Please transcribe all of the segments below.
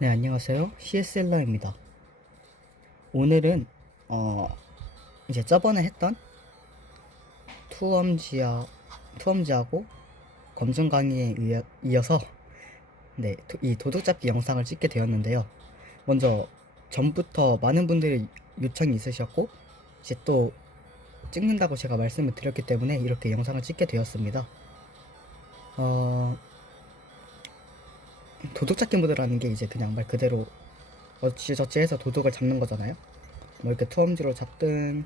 네, 안녕하세요. CSL러입니다. 오늘은, 어, 이제 저번에 했던 투엄지하, 투엄지하고 검증 강의에 이어서, 네, 도- 이 도둑잡기 영상을 찍게 되었는데요. 먼저, 전부터 많은 분들이 요청이 있으셨고, 이제 또 찍는다고 제가 말씀을 드렸기 때문에 이렇게 영상을 찍게 되었습니다. 어, 도둑잡기 모드라는 게 이제 그냥 말 그대로 어찌저찌 해서 도둑을 잡는 거잖아요. 뭐 이렇게 투엄지로 잡든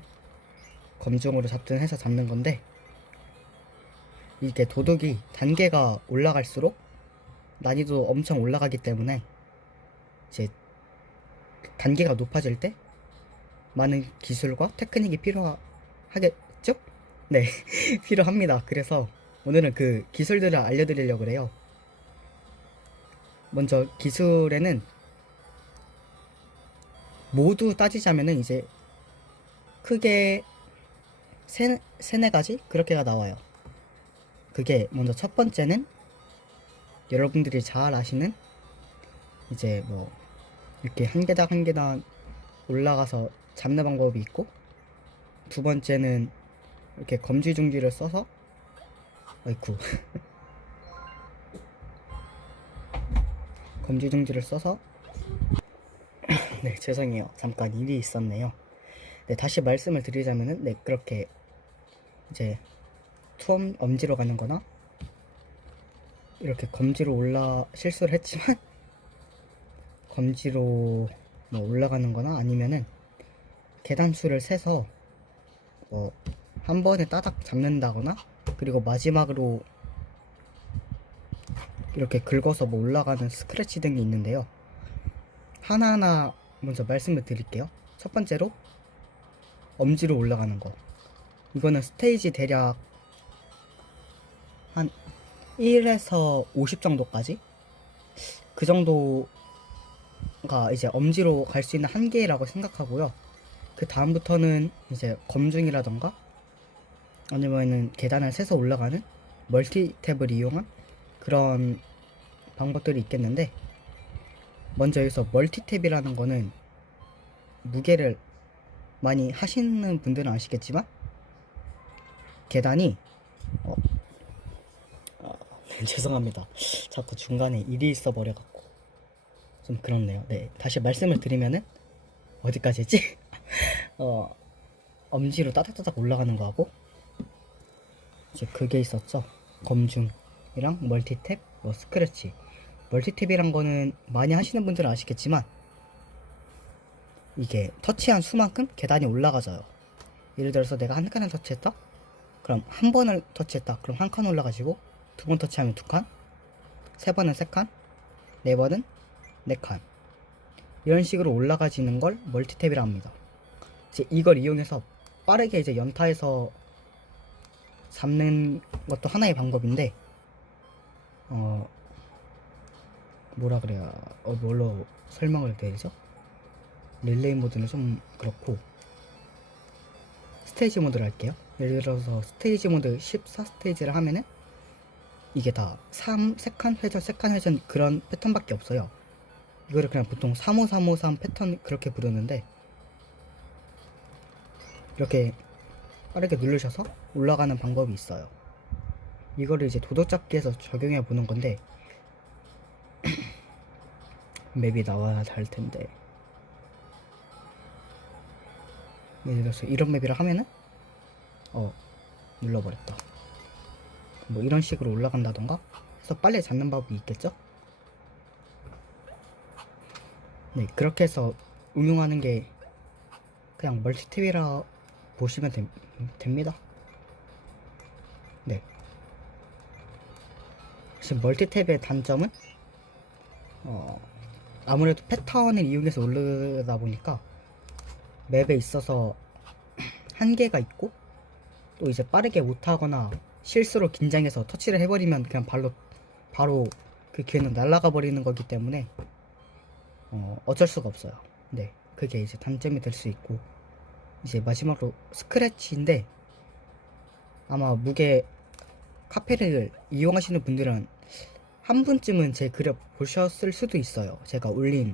검중으로 잡든 해서 잡는 건데 이게 도둑이 단계가 올라갈수록 난이도 엄청 올라가기 때문에 이제 단계가 높아질 때 많은 기술과 테크닉이 필요하겠죠? 네, 필요합니다. 그래서 오늘은 그 기술들을 알려드리려고 그래요. 먼저 기술에는 모두 따지자면은 이제 크게 세, 세네 가지 그렇게가 나와요. 그게 먼저 첫 번째는 여러분들이 잘 아시는 이제 뭐 이렇게 한 계단 한 계단 올라가서 잡는 방법이 있고 두 번째는 이렇게 검지 중지를 써서 어이쿠 검지중지를 써서 네 죄송해요. 잠깐 일이 있었네요. 네 다시 말씀을 드리자면은 네 그렇게 이제 투엄 엄지로 가는 거나 이렇게 검지로 올라 실수를 했지만 검지로 뭐 올라가는 거나 아니면은 계단 수를 세서 뭐 한 번에 따닥 잡는다거나 그리고 마지막으로 이렇게 긁어서 뭐 올라가는 스크래치 등이 있는데요. 하나하나 먼저 말씀을 드릴게요. 첫 번째로 엄지로 올라가는 거. 이거는 스테이지 대략 한 1에서 50 정도까지 그 정도가 이제 엄지로 갈 수 있는 한계라고 생각하고요. 그 다음부터는 이제 검중이라던가 아니면은 계단을 세서 올라가는 멀티 탭을 이용한 그런 방법들이 있겠는데 먼저 여기서 멀티탭이라는 거는 무게를 많이 하시는 분들은 아시겠지만 계단이 어, 아, 죄송합니다. 자꾸 중간에 일이 있어 버려갖고 좀 그렇네요. 네 다시 말씀을 드리면은 어디까지 했지? 어 엄지로 따닥따닥 올라가는 거하고 이제 그게 있었죠. 검중 이랑 멀티탭, 뭐 스크래치. 멀티탭이란 거는 많이 하시는 분들은 아시겠지만 이게 터치한 수만큼 계단이 올라가져요. 예를 들어서 내가 한 칸을 터치했다? 그럼 한 번을 터치했다. 그럼 한 칸 올라가지고 두 번 터치하면 두 칸, 세 번은 세 칸, 네 번은 네 칸. 이런 식으로 올라가지는 걸 멀티탭이라 합니다. 이제 이걸 이용해서 빠르게 이제 연타해서 잡는 것도 하나의 방법인데 어 뭐라 그래야 어 뭘로 설명을 드리죠? 릴레이 모드는 좀 그렇고 스테이지 모드를 할게요. 예를 들어서 스테이지 모드 14스테이지를 하면은 이게 다 3, 3칸 회전, 3칸 회전 그런 패턴밖에 없어요. 이거를 그냥 보통 35353 패턴 그렇게 부르는데 이렇게 빠르게 누르셔서 올라가는 방법이 있어요. 이거를 이제 도덕잡기에서 적용해 보는 건데 맵이 나와야 할 텐데. 예를 들어서 이런 맵이라 하면은 어 눌러버렸다. 뭐 이런 식으로 올라간다던가? 해서 빨리 잡는 방법이 있겠죠? 네 그렇게 해서 응용하는 게 그냥 멀티탭이라 보시면 됨- 됩니다 지금 멀티탭의 단점은 어, 아무래도 패턴을 이용해서 올르다 보니까 맵에 있어서 한계가 있고 또 이제 빠르게 못하거나 실수로 긴장해서 터치를 해버리면 그냥 발로 바로 그 기회는 날아가 버리는 거기 때문에 어, 어쩔 수가 없어요. 네, 그게 이제 단점이 될 수 있고 이제 마지막으로 스크래치인데 아마 무게 카페를 이용하시는 분들은 한 분쯤은 제 그려 보셨을 수도 있어요. 제가 올린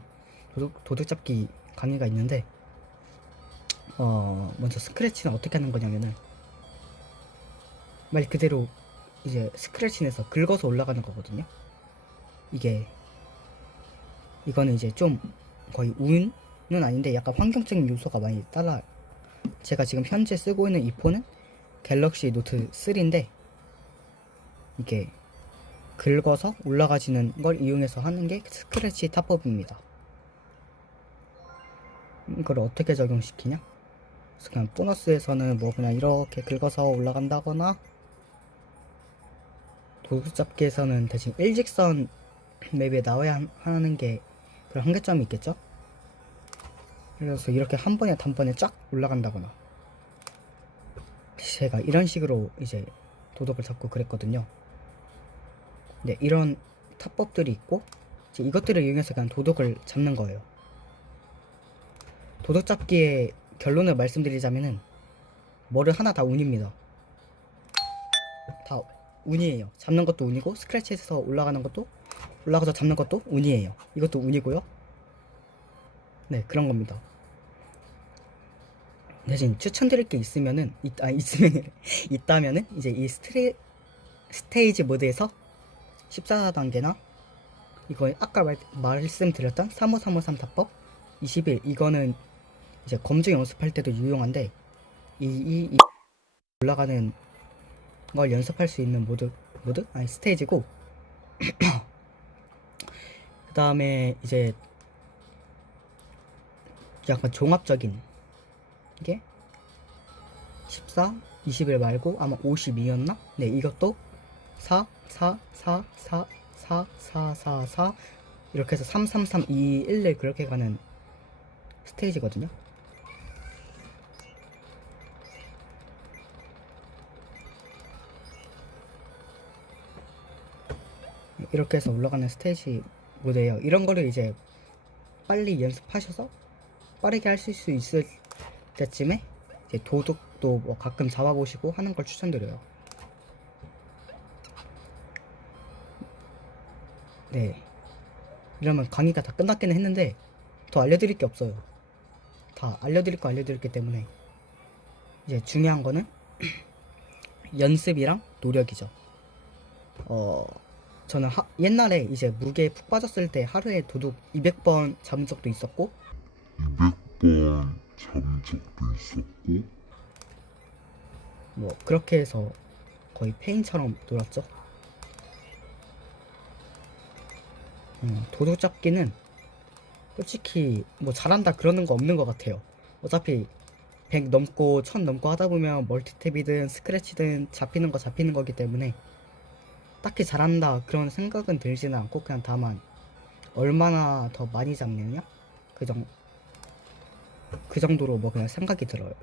도둑, 도둑잡기 강의가 있는데, 어, 먼저 스크래치는 어떻게 하는 거냐면은, 말 그대로 이제 스크래치에서 긁어서 올라가는 거거든요. 이게, 이거는 이제 좀 거의 운은 아닌데 약간 환경적인 요소가 많이 따라, 제가 지금 현재 쓰고 있는 이 폰은 갤럭시 노트 3인데, 이게 긁어서 올라가지는 걸 이용해서 하는 게 스크래치 타법입니다. 이걸 어떻게 적용시키냐? 그냥 보너스에서는 뭐 그냥 이렇게 긁어서 올라간다거나 도둑잡기에서는 대신 일직선 맵에 나와야 한- 하는 게 그런 한계점이 있겠죠? 그래서 이렇게 한 번에 단번에 쫙 올라간다거나 제가 이런 식으로 이제 도둑을 잡고 그랬거든요. 네, 이런 타법들이 있고 이것들을 이용해서 그냥 도둑을 잡는 거예요. 도둑 잡기의 결론을 말씀드리자면은 뭐를 하나 다 운입니다. 다 운이에요. 잡는 것도 운이고 스크래치에서 올라가는 것도 올라가서 잡는 것도 운이에요. 이것도 운이고요. 네, 그런 겁니다. 대신 추천드릴 게 있으면은 있, 아 있으면 있다면은 이제 이 스트레 스테이지 모드에서 14단계나? 이거 아까 말, 말씀드렸던 35353 답법? 21 이거는 이제 검증 연습할 때도 유용한데 이, 이, 이 올라가는 걸 연습할 수 있는 모드 모드 아니 스테이지고. 그 다음에 이제 약간 종합적인 게 14, 21 말고 아마 52였나? 네 이것도 4, 4, 4, 4, 4, 4, 4, 4 이렇게 해서 3, 3, 3, 2, 1, 1 그렇게 가는 스테이지거든요. 이렇게 해서 올라가는 스테이지 모드예요. 이런 거를 이제 빨리 연습하셔서 빠르게 하실 수 있을 때쯤에 도둑도 뭐 가끔 잡아보시고 하는 걸 추천드려요. 네. 이러면 강의가 다 끝났기는 했는데 더 알려드릴 게 없어요. 다 알려드릴 거 알려드렸기 때문에 이제 중요한 거는 연습이랑 노력이죠. 어, 저는 하- 옛날에 이제 무게에 푹 빠졌을 때 하루에 도둑 200번 잡은 적도 있었고 200번 잡은 적도 있었고 뭐 그렇게 해서 거의 페인처럼 놀았죠. 음, 도둑 잡기는 솔직히 뭐 잘한다 그러는 거 없는 것 같아요. 어차피 100 넘고 1000 넘고 하다 보면 멀티탭이든 스크래치든 잡히는 거 잡히는 거기 때문에 딱히 잘한다 그런 생각은 들지는 않고 그냥 다만 얼마나 더 많이 잡느냐 그 정, 그 정도로 뭐 그냥 생각이 들어요.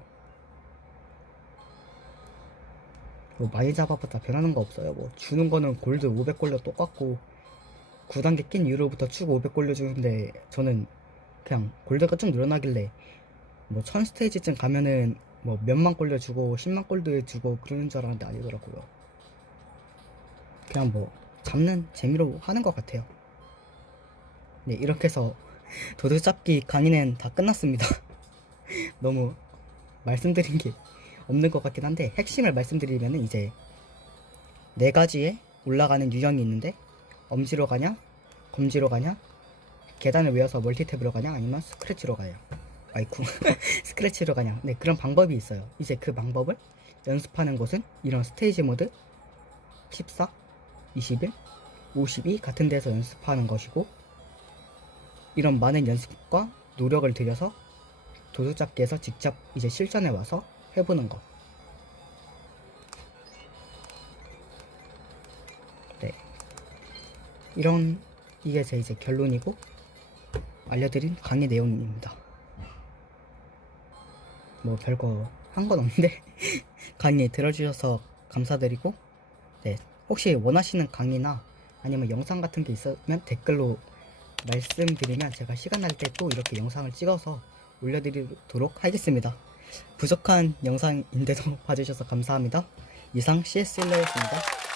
뭐 많이 잡아봤자 변하는 거 없어요. 뭐 주는 거는 골드 500골려 똑같고 9단계 낀 이후로부터 추가 500 골려 주는데 저는 그냥 골드가 좀 늘어나길래 뭐 1000 스테이지쯤 가면은 뭐 몇만 골려 주고 10만 골드 주고 그러는 줄 알았는데 아니더라고요. 그냥 뭐 잡는 재미로 하는 것 같아요. 네 이렇게 해서 도둑잡기 강의는 다 끝났습니다. 너무 말씀드린 게 없는 것 같긴 한데 핵심을 말씀드리면은 이제 네 가지의 올라가는 유형이 있는데 엄지로 가냐? 검지로 가냐? 계단을 외워서 멀티탭으로 가냐? 아니면 스크래치로 가냐 아이쿠 스크래치로 가냐? 네 그런 방법이 있어요. 이제 그 방법을 연습하는 곳은 이런 스테이지 모드 14 21 52 같은 데서 연습하는 것이고 이런 많은 연습과 노력을 들여서 도둑잡기에서 직접 이제 실전에 와서 해보는 거. 이런 이게 제 이제 결론이고 알려드린 강의 내용입니다. 뭐 별거 한 건 없는데 강의 들어주셔서 감사드리고 네 혹시 원하시는 강의나 아니면 영상 같은 게 있으면 댓글로 말씀드리면 제가 시간 날 때 또 이렇게 영상을 찍어서 올려드리도록 하겠습니다. 부족한 영상인데도 봐주셔서 감사합니다. 이상 CS1러였습니다.